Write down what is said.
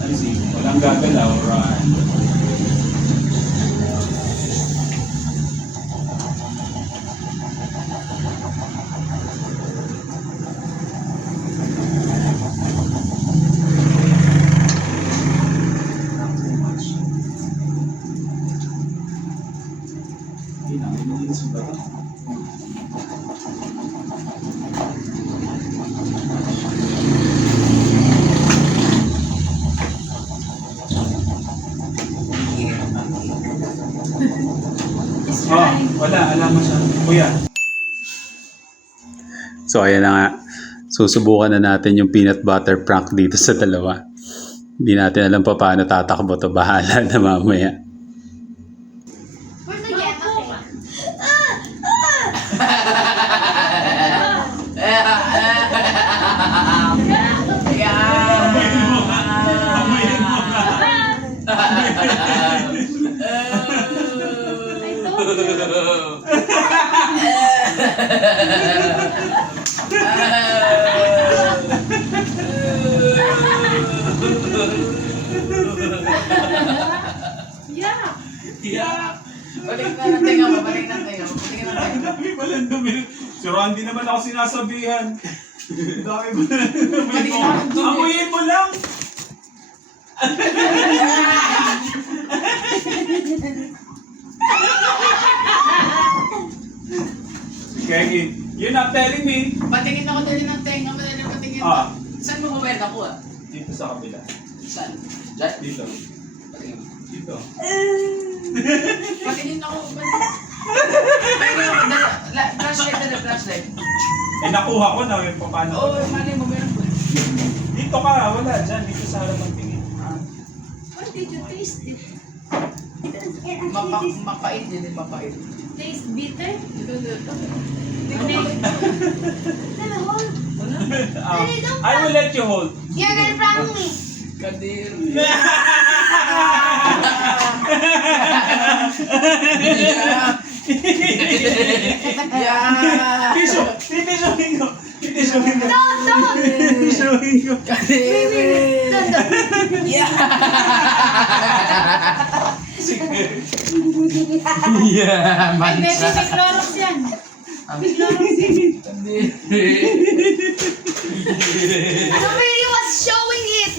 Ay, sige. Walang gagalaw, right? Oh, wala. Alam mo siya. Kuya. So, ayan na nga. Susubukan na natin yung peanut butter prank dito sa dalawa. Hindi natin alam pa paano tatakbo to. Bahala na mamaya. Yeah. Balik na ng tenga mo, balik ng tenga mo, balik ng tenga mo. Dami pala dumi. Si Randy naman ako sinasabihan. Dami pala dumi mo. Amuyin mo lang. Kaya you're not telling me. Patingin ako dali ng tenga, madali patingin. Ah. Saan mo mobile ako ah? Dito sa kabila. Saan? Diyan? Dito. Patingin. Dito. Patingin ako. Patingin ako. Flashlight na flashlight. Eh nakuha ko na yung paano. Oo, mali mo meron ko. Dito ka, wala dyan. Dito sa harapan tingin. What did you taste it? Mapait yun, mapait. Taste bitter? Dito, dito. Then hold. I will let you hold. You're gonna prank me. Kadir. Yeah. Tisyo! Titisyohin ko! Titisyohin ko! Don't! Titisyohin ko! Kadir. Yeah. Sige. Yeah, Ay, baby, may Clorox yan. May Clorox yan. The video was showing it.